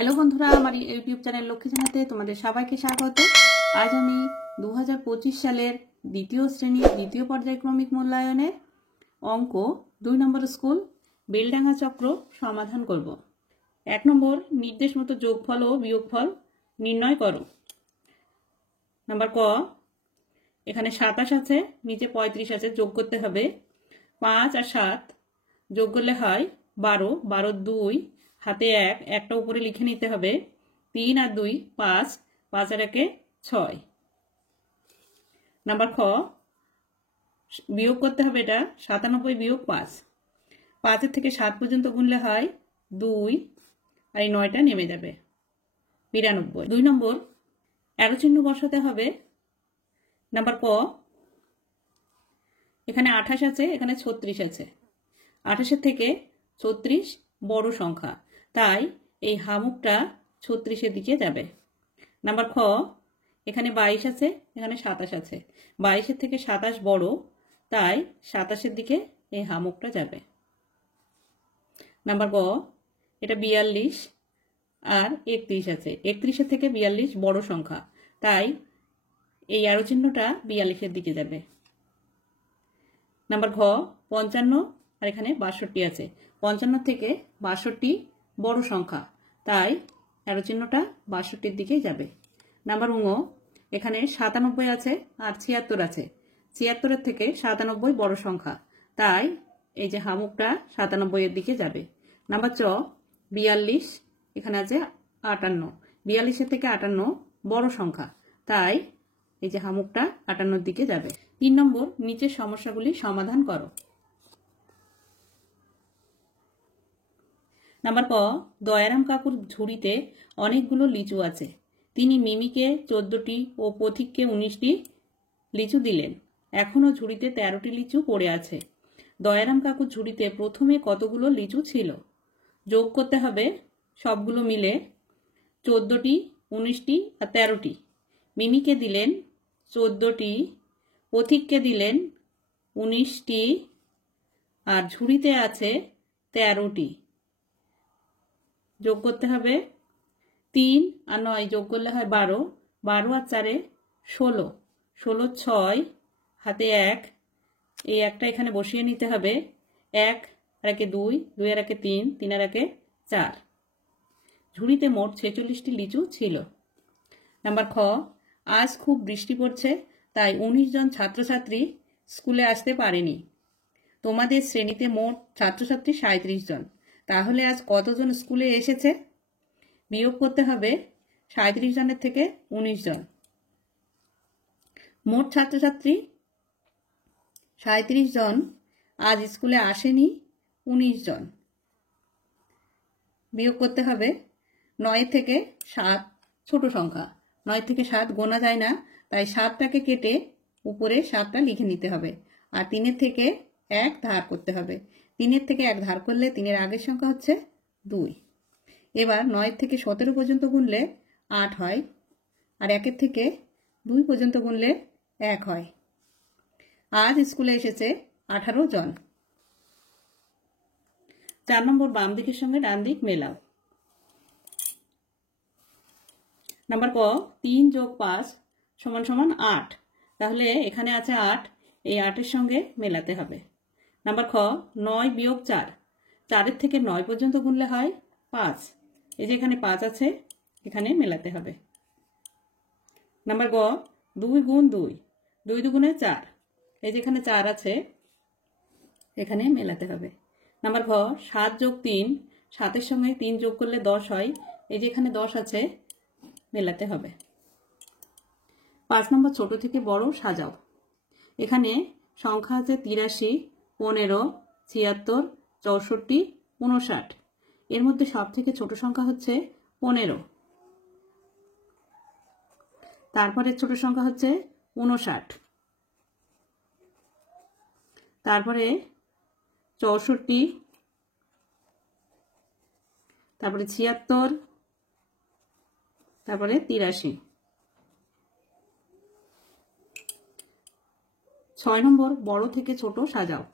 Hello বন্ধুরা, আমার YouTube channel Lakshmi জানাতে তোমাদের সবাইকে স্বাগত। আজ আমি 2025 সালের দ্বিতীয় শ্রেণীর দ্বিতীয় পর্যায়ক্রমিক মূল্যায়নে অঙ্ক 2 নম্বর স্কুল বেলডাঙ্গা চক্র সমাধান করব। 1 নম্বর নির্দেশ মতো যোগফল ও বিয়োগফল নির্ণয় করো। নাম্বার ক, এখানে 27 আছে, নিচে 35 আছে, যোগ করতে হবে। 5 আর 7 যোগ করলে হয় 12, 12 2 হাতে 1, একটা উপরে লিখে নিতে হবে। 3 আর 2 5, 5 আর 1 6। নাম্বার খ, বিয়োগ করতে হবে, এটা 97 বিয়োগ 5, 5 থেকে 7 পর্যন্ত গুনলে হয় 2 আর এই 9টা নেমে যাবে 92। 2 নম্বর এরো চিহ্ন বসাতে হবে। নাম্বার ক, এখানে 28 আছে, এখানে 36 আছে। 28 থেকে 36 বড় সংখ্যা, তাই এই হামুকটা 36-এর দিকে যাবে। নাম্বার খ, এখানে 22 আছে, এখানে 27 আছে। 22-এর থেকে 27 বড়, তাই 27-এর দিকে এই হামুকটা যাবে। নাম্বার গ, এটা 42 আর 31 আছে। 31-এর থেকে 42 বড় সংখ্যা, তাই এই অ্যারো চিহ্নটা 42-এর দিকে যাবে। নাম্বার ঘ, 55 আর এখানে 62 আছে। 55 থেকে 62 বড় সংখ্যা, তাই অ্যারো চিহ্নটা 62-এর দিকে যাবে। নাম্বার ঙ, এখানে 97 আছে আর 76 আছে। 76-এর থেকে 97 বড় সংখ্যা, তাই এই যে হামুকটা 97-এর দিকে যাবে। নাম্বার চ, 42, এখানে আছে 58। 42-এর থেকে 58 বড় সংখ্যা, তাই এই যে হামুকটা 58-এর দিকে যাবে। 3 নম্বর নিচের সমস্যাগুলি সমাধান করো। নাম্বার ক, দয়ারাম কাকুর ঝুড়িতে অনেকগুলো লিচু আছে। তিনি মিমিকে 14টি ও পথিককে 19টি লিচু দিলেন। এখনো ঝুড়িতে 13টি লিচু পড়ে আছে। দয়ারাম কাকুর ঝুড়িতে প্রথমে কতগুলো লিচু ছিল? যোগ করতে হবে সবগুলো মিলে 14টি, 19টি আর 13টি। মিমিকে দিলেন 14টি, পথিককে দিলেন 19টি আর ঝুড়িতে আছে 13টি। যোগ করতে হবে 3 আর 9 যোগ করলে হয় 12, 12 আর 4 16, 16 6 হাতে 1, এই একটা এখানে বসিয়ে নিতে হবে। 1 আর 1 2, 2 আর 1 3, 3 আর 1 4। ঝুড়িতে মোট 46টি লিচু ছিল। নাম্বার খ, আজ খুব বৃষ্টি পড়ছে, তাই 19 জন ছাত্রছাত্রী স্কুলে আসতে পারেনি। তোমাদের শ্রেণীতে মোট ছাত্রছাত্রী 37 জন, তাহলে আজ কতজন স্কুলে এসেছে? বিয়োগ করতে হবে 37 জনের থেকে 19 জন। মোট ছাত্রছাত্রী 37 জন, আজ স্কুলে আসেনি 19 জন। বিয়োগ করতে হবে 9 থেকে 7 ছোট সংখ্যা। 9 থেকে 7 গোনা যায় না, তাই 7টাকে কেটে উপরে 7টা লিখে নিতে হবে। আর 3-এর থেকে 1 ধার করতে হবে। 3-এর থেকে 1 ধার করলে 3-এর আগের সংখ্যা হচ্ছে 2। এবার 9 থেকে 17 পর্যন্ত গুনলে 8 হয়, আর 1-এর থেকে 2 পর্যন্ত গুনলে 1 হয়। আজ স্কুলে এসেছে 18 জন। 4 নম্বর বাম দিকের সঙ্গে ডান দিক মেলাও। নাম্বার ক, 3 যোগ 5 সমান সমান 8, তাহলে এখানে আছে 8, এই 8-এর সঙ্গে মেলাতে হবে। নাম্বার খ, 9 বিয়োগ 4, 4-এর থেকে 9 পর্যন্ত গুনলে হয় 5, এই যে এখানে 5 আছে, এখানে মেলাতে হবে। নাম্বার গ, 2 গুণ 2, 2 দুগুণে 4, এই যে এখানে 4 আছে, এখানে মেলাতে হবে। নাম্বার ঘ, 7 যোগ 3, 7-এর সঙ্গে 3 যোগ করলে 10 হয়, এই যে এখানে 10 আছে, মেলাতে হবে। 5 নম্বর ছোট থেকে বড় সাজাও। এখানে সংখ্যা আছে 83, 15, 76, 64, 59। এর মধ্যে সব থেকে ছোট সংখ্যা হচ্ছে 15। তারপরে ছোট সংখ্যা হচ্ছে 59, তারপরে 64, তারপরে 76, তারপরে 83। 6 নম্বর বড় থেকে ছোট সাজাও।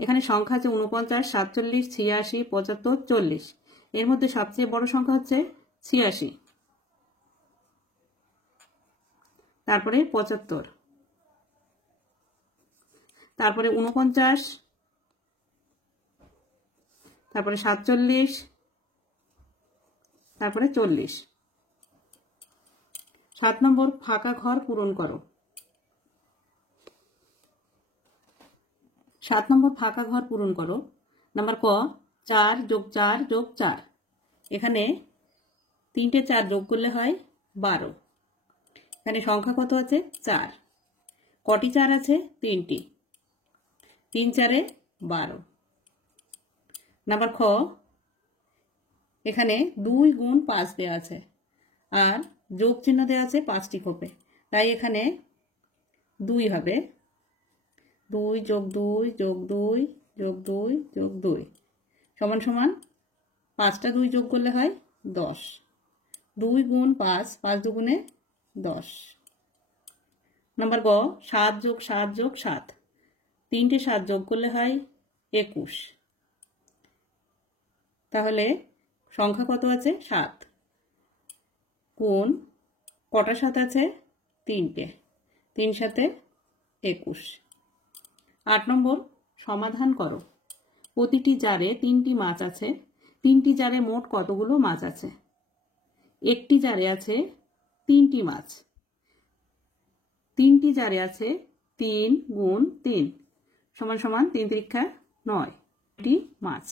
এখানে সংখ্যা আছে 49, 47, 86, 75, 40। এর মধ্যে সবচেয়ে বড় সংখ্যা হচ্ছে 86, তারপরে 75, তারপরে 49, তারপরে 47, তারপরে 40। 7 নম্বর ফাঁকা ঘর পূরণ করো। 7 নম্বর ফাঁকা ঘর পূরণ করো। নাম্বার ক, 4 + 4 + 4। এখানে 3টে 4 যোগ করলে হয় 12। এখানে সংখ্যা কত আছে? 4। কটি 4 আছে? 3টি। 3 4 12। নাম্বার খ, এখানে 2 × 5 দেওয়া আছে আর যোগ চিহ্ন দেওয়া আছে 5টি কোপে, তাই এখানে 2 হবে। 2 + 2 + 2 + 2 + 2 সমান সমান 5টা 2 যোগ করলে হয় 10। 2 × 5, 5 × 2 = 10। নাম্বার গ, 7 + 7 + 7। 3টে 7 যোগ করলে হয় 21। তাহলে সংখ্যা কত আছে? 7। গুণ কটা 7 আছে? 3টে। 3 × 7 = 21। 8 নম্বর সমাধান করো। প্রতিটি জারে 3টি মাছ আছে। 3টি জারে মোট কতগুলো মাছ আছে? একটি জারে আছে 3টি মাছ। 3টি জারে আছে 3 × 3 সমান সমান 3 × 3 = 9টি মাছ।